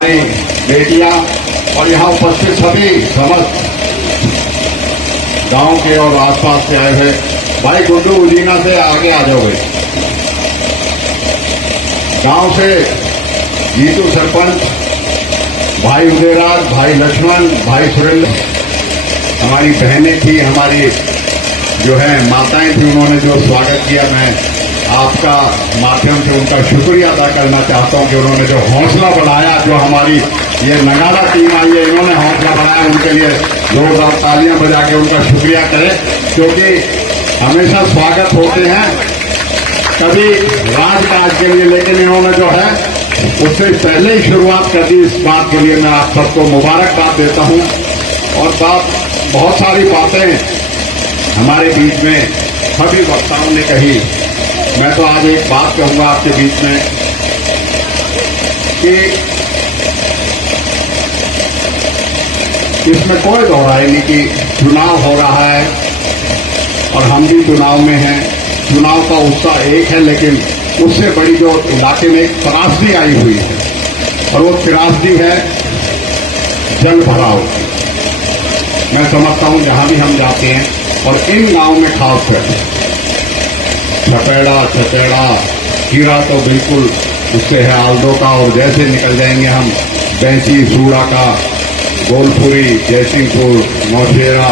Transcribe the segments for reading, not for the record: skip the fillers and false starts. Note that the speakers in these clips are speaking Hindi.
बेटियां और यहाँ उपस्थित सभी समस्त गांव के और आसपास से आए हुए भाई गुड्डू उजीना से आगे आ जाओ भाई। गांव से जीतू सरपंच, भाई उदयराज, भाई लक्ष्मण, भाई सुरेंद्र, हमारी बहनें थी, हमारी जो है माताएं थी, उन्होंने जो स्वागत किया, मैं आपका माध्यम से उनका शुक्रिया अदा करना चाहता हूं कि उन्होंने जो हौसला बढ़ाया, जो हमारी ये नगाड़ा टीम आई है, इन्होंने हौसला बढ़ाया, उनके लिए जोरदार तालियां बजा के उनका शुक्रिया करें, क्योंकि हमेशा स्वागत होते हैं कभी राजकाज के लिए, लेकिन इन्होंने जो है उससे पहले ही शुरुआत कर दी। इस बात के लिए मैं आप सबको मुबारकबाद देता हूं। और बहुत सारी बातें हमारे बीच में सभी वक्ताओं ने कही। मैं तो आज एक बात कहूंगा आपके बीच में कि इसमें कोई दोहराई नहीं कि चुनाव हो रहा है और हम भी चुनाव में हैं। चुनाव का उत्साह एक है, लेकिन उससे बड़ी जो इलाके में एक त्रासदी आई हुई है, और वो त्रासदी है जल भराव। मैं समझता हूं जहां भी हम जाते हैं, और इन गांव में खासकर छपेड़ा कीड़ा तो बिल्कुल उससे है आल्दो का, और जैसे निकल जाएंगे हम बैंसी, सूड़ा का, गोलपुरी, जयसिंहपुर, नौशेरा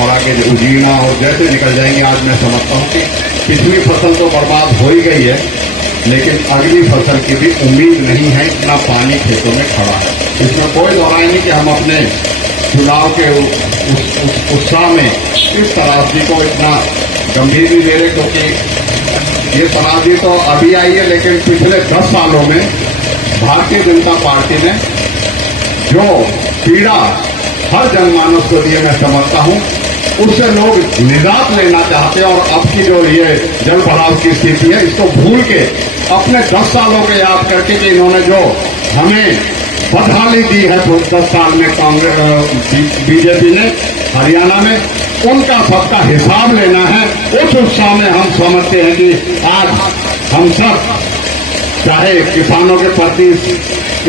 और आगे उजीना, और जैसे निकल जाएंगे, आज मैं समझता हूं कि पिछली फसल तो बर्बाद हो ही गई है, लेकिन अगली फसल की भी उम्मीद नहीं है। इतना पानी खेतों में खड़ा है। इसमें कोई दोहराई नहीं कि हम अपने चुनाव के उत्साह में इस त्रासदी को इतना गंभीर नहीं ले रहे, क्योंकि ये त्रासदी तो अभी आई है, लेकिन पिछले 10 सालों में भारतीय जनता पार्टी ने जो पीड़ा हर जनमानस को दी, मैं समझता हूं उससे लोग निजात लेना चाहते हैं। और अब की जो ये जल भराव की स्थिति है, इसको भूल के अपने 10 सालों को याद करके कि इन्होंने जो हमें बदहाली दी है 10 साल में कांग्रेस बीजेपी ने हरियाणा में, उनका सबका हिसाब लेना है। उस उत्साह में हम समझते हैं कि आज हम सब, चाहे किसानों के प्रति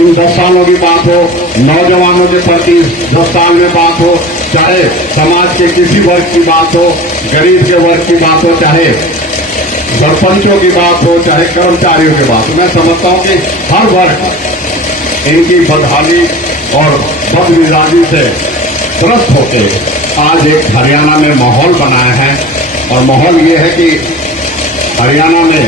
इन 10 सालों की बात हो, नौजवानों के प्रति 10 साल में बात हो, चाहे समाज के किसी वर्ग की बात हो, गरीब के वर्ग की बात हो, चाहे सरपंचों की बात हो, चाहे कर्मचारियों की बात हो, मैं समझता हूं कि हर वर्ग इनकी बदहाली और बदमिजाजी से त्रस्त होते आज एक हरियाणा में माहौल बनाया है। और माहौल ये है कि हरियाणा में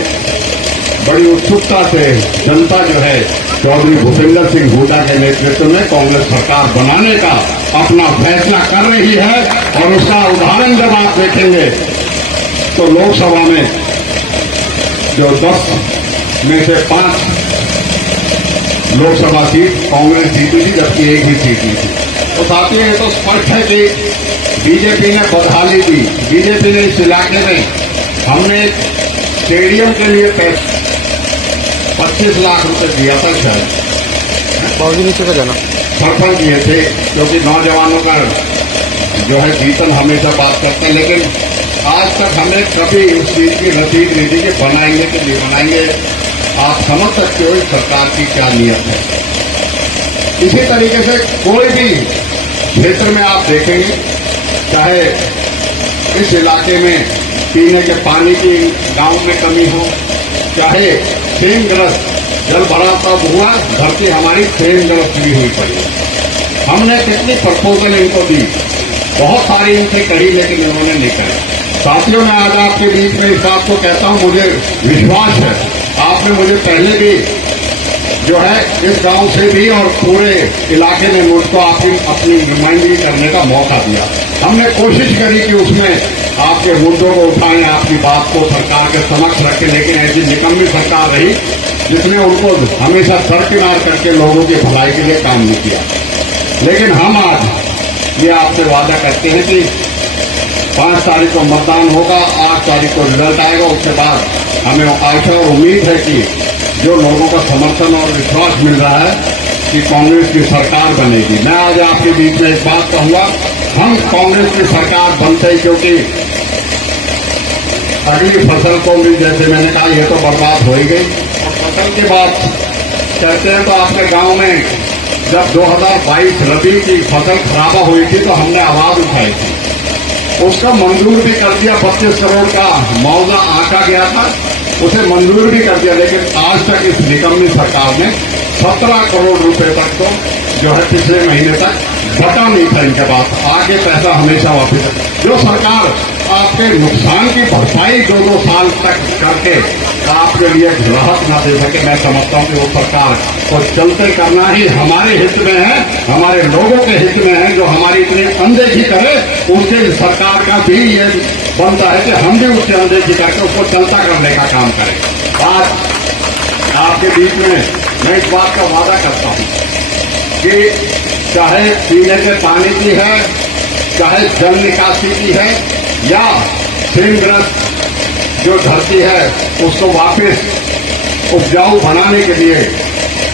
बड़ी उत्सुकता से जनता जो है चौधरी भूपेंद्र सिंह हुड्डा के नेतृत्व में कांग्रेस सरकार बनाने का अपना फैसला कर रही है। और उसका उदाहरण जब आप देखेंगे तो लोकसभा में जो 10 में से 5 लोकसभा सीट कांग्रेस जीती थी, जबकि एक ही सीट नहीं थी। तो साथियों, ये तो स्पष्ट है कि बीजेपी ने बदहाली दी। बीजेपी ने इस इलाके में, हमने स्टेडियम के लिए 25 लाख रुपए दिया था, शायद नीचे का जाना सरपंच दिए थे, क्योंकि नौजवानों का जो है जीतन हमेशा बात करते हैं, लेकिन आज तक हमें कभी उस चीज की रसीद नहीं दी कि बनाएंगे कि नहीं बनाएंगे। आप समझ सकते हो इस सरकार की क्या नीयत है। इसी तरीके से कोई भी क्षेत्र में आप देखेंगे, चाहे इस इलाके में पीने के पानी की गांव में कमी हो, चाहे क्षेत्रग्रस्त जल भराव तब हुआ, धरती हमारी क्षेत्रग्रस्त भी हुई पड़ी। हमने कितनी प्रपोजल इनको दी, बहुत सारी इनसे करी, लेकिन इन्होंने नहीं करी। साथियों, मैं आज आपके बीच में इस बात को कहता हूं, मुझे विश्वास है आपने मुझे पहले भी जो है इस गांव से भी और पूरे इलाके में मुझको अपनी नुमाइंदगी करने का मौका दिया। हमने कोशिश करी कि उसमें आपके मुद्दों को उठाएं, आपकी बात को सरकार के समक्ष रखें, लेकिन ऐसी निकम्मी सरकार रही जिसने उनको हमेशा दरकिनार करके लोगों की भलाई के लिए काम नहीं किया। लेकिन हम आज ये आपसे वादा करते हैं कि 5 तारीख को मतदान होगा, 8 तारीख को रिजल्ट आएगा। उसके बाद हमें आशा और उम्मीद है कि जो लोगों का समर्थन और विश्वास मिल रहा है कि कांग्रेस की सरकार बनेगी। मैं आज आपके बीच में एक बात कहूंगा, हम कांग्रेस की सरकार बनते ही, क्योंकि अगली फसल को भी, जैसे मैंने कहा, ये तो बर्बाद हो ही गई। और फसल के बाद कहते हैं तो आपके गांव में जब 2022 रबी की फसल खराबा हुई थी तो हमने आवाज उठाई थी, उसका मंजूर भी कर दिया। 32 करोड़ का मुआवजा आंका गया था, उसे मंजूर भी कर दिया। लेकिन आज तक इस निकम्मी सरकार ने 17 करोड़ रुपए तक तो जो है पिछले महीने तक बटा नहीं था इनके पास। आगे पैसा हमेशा वापस, जो सरकार आपके नुकसान की भरपाई 2-2 साल तक करके आपके लिए राहत न दे सके, मैं समझता हूं कि वो सरकार को चलते करना ही हमारे हित में है, हमारे लोगों के हित में है। जो हमारी इतनी अनदेखी करे, उससे सरकार का भी ये बनता है कि हम भी उससे अनदेखी करके उसको चलता करने का काम करें। आज आपके बीच में मैं इस बात का वादा करता हूं कि चाहे पीने के पानी की है, चाहे जल निकासी की है, या ऋणग्रस्त जो धरती है उसको वापस उपजाऊ बनाने के लिए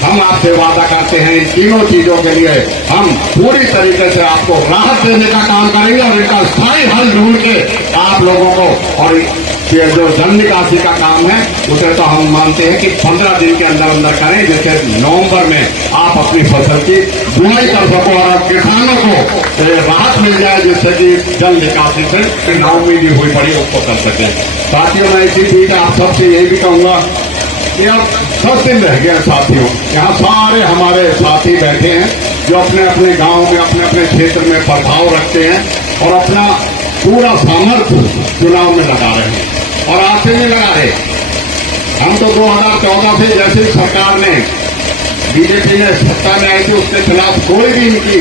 हम आपसे वादा करते हैं। इन तीनों चीजों के लिए हम पूरी तरीके से आपको राहत देने का काम करेंगे और इनका स्थायी हल ढूंढ के आप लोगों को, और ये जो जल निकासी का काम है उसे तो हम मानते हैं कि 15 दिन के अंदर अंदर करें, जैसे नवंबर में आप अपनी फसल की बुआई कर सको और किसानों को राहत मिल जाए, जिससे कि जल निकासी से नाउमीद हुई पड़ी उसको कर सके। साथियों, मैं इसी बीच आप सबसे यही भी कहूंगा कि अब 10 दिन रह गए साथियों, यहाँ सारे हमारे साथी बैठे हैं जो अपने अपने गांव में, अपने अपने क्षेत्र में प्रभाव रखते हैं और अपना पूरा सामर्थ्य चुनाव में लगा रहे हैं और आज से नहीं लगा रहे। हम तो 2014 से जैसे सरकार ने, बीजेपी ने सत्ता में आई थी, उसके खिलाफ कोई भी इनकी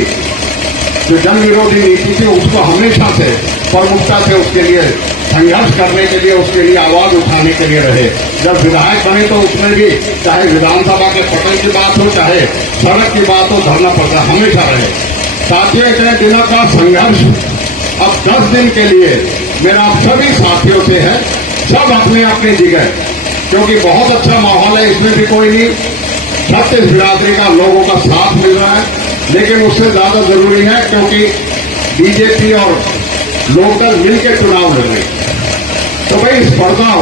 जो जन विरोधी नीति थी उसको हमेशा से प्रमुखता से उसके लिए संघर्ष करने के लिए, उसके लिए आवाज उठाने के लिए रहे। जब विधायक बने तो उसमें भी चाहे विधानसभा के पटल की बात हो, चाहे सड़क की बात हो, धरना प्रदर्शन हमेशा रहे। साथियों, इतने दिनों का संघर्ष अब 10 दिन के लिए मेरा आप सभी साथियों से है, सब अपने अपनी जगह, क्योंकि बहुत अच्छा माहौल है, इसमें भी कोई नहीं, 36 बिरादरी का लोगों का साथ मिल रहा है। लेकिन उससे ज्यादा जरूरी है क्योंकि बीजेपी और लोकदल मिलकर चुनाव लड़ रहे, तो भाई इस पर्दा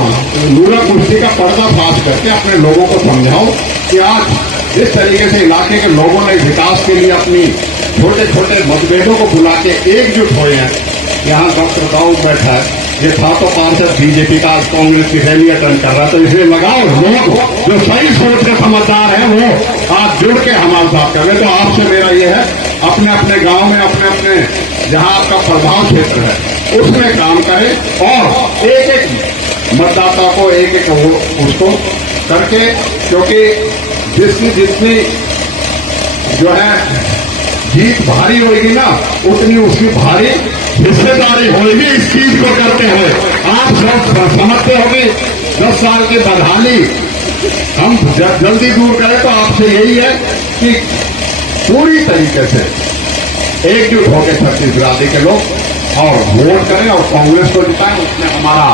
नूरा कुश्ती का पर्दा फाश करके अपने लोगों को समझाओ कि आज इस तरीके से इलाके के लोगों ने विकास के लिए अपनी छोटे छोटे मतभेदों को बुला के एकजुट हुए हैं। यहाँ डॉक्टर दाऊद बैठा है, ये था तो पार्षद बीजेपी का, कांग्रेस की रैली अटेंड कर रहा, तो इसलिए लगाओ लोग जो सही सोच के समझदार हैं वो आज जुड़ के हमारे साथ कर रहे। तो आपसे मेरा ये है, अपने अपने गांव में, अपने अपने जहां आपका प्रभाव क्षेत्र है उसमें काम करें और एक एक मतदाता को एक एक उसको करके, क्योंकि जितनी जो है जीत भारी होगी ना, उतनी उसकी भारी हिस्सेदारी होगी इस चीज को करते हुए। आप सब समझते होंगे 10 साल की बदहाली हम जल्दी दूर करें, तो आपसे यही है कि पूरी तरीके से एकजुट होकर 36 बिरादरी के लोग और वोट करें और कांग्रेस को जिताएं। उसमें हमारा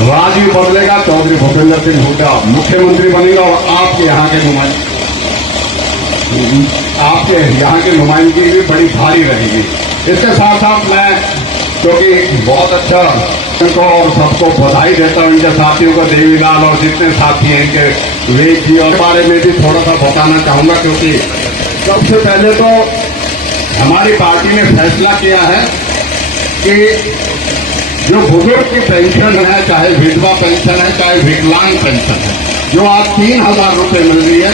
राज भी बदलेगा, चौधरी भूपेंद्र सिंह हुड्डा मुख्यमंत्री बनेगा और आपके यहाँ के नुमाइंदगी भी बड़ी भारी रहेगी। इसके साथ साथ मैं, क्योंकि बहुत अच्छा उनको और सबको बधाई देता हूँ, इनके साथियों को, देवीलाल और जितने साथी हैं इनके वेद जी और बारे में भी थोड़ा सा बताना चाहूंगा, क्योंकि सबसे पहले तो हमारी पार्टी ने फैसला किया है कि जो बुजुर्ग की पेंशन है, चाहे विधवा पेंशन है, चाहे विकलांग पेंशन है, जो आज 3,000 रुपये मिल रही है,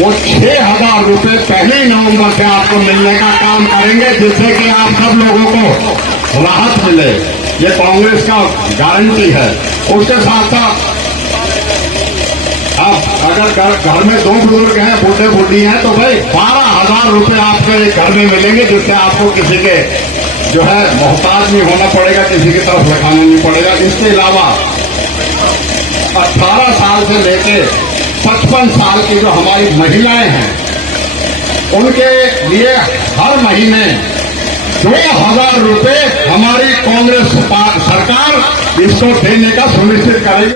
वो 6,000 रुपये पहले नवंबर से आपको मिलने का काम करेंगे, जिससे कि आप सब लोगों को राहत मिले। ये कांग्रेस का गारंटी है। उसके साथ साथ अब अगर घर में 2 बुजुर्ग हैं, बूढ़े बूढ़ी हैं, तो भाई 12,000 रुपये आपके घर में मिलेंगे, जिससे आपको किसी के जो है मोहताज नहीं होना पड़ेगा, किसी की तरफ लखाना नहीं पड़ेगा। इसके अलावा 18 साल से लेके 55 साल की जो हमारी महिलाएं हैं, उनके लिए हर महीने 2,000 रुपये हमारी कांग्रेस सरकार इसको देने का सुनिश्चित करेगी।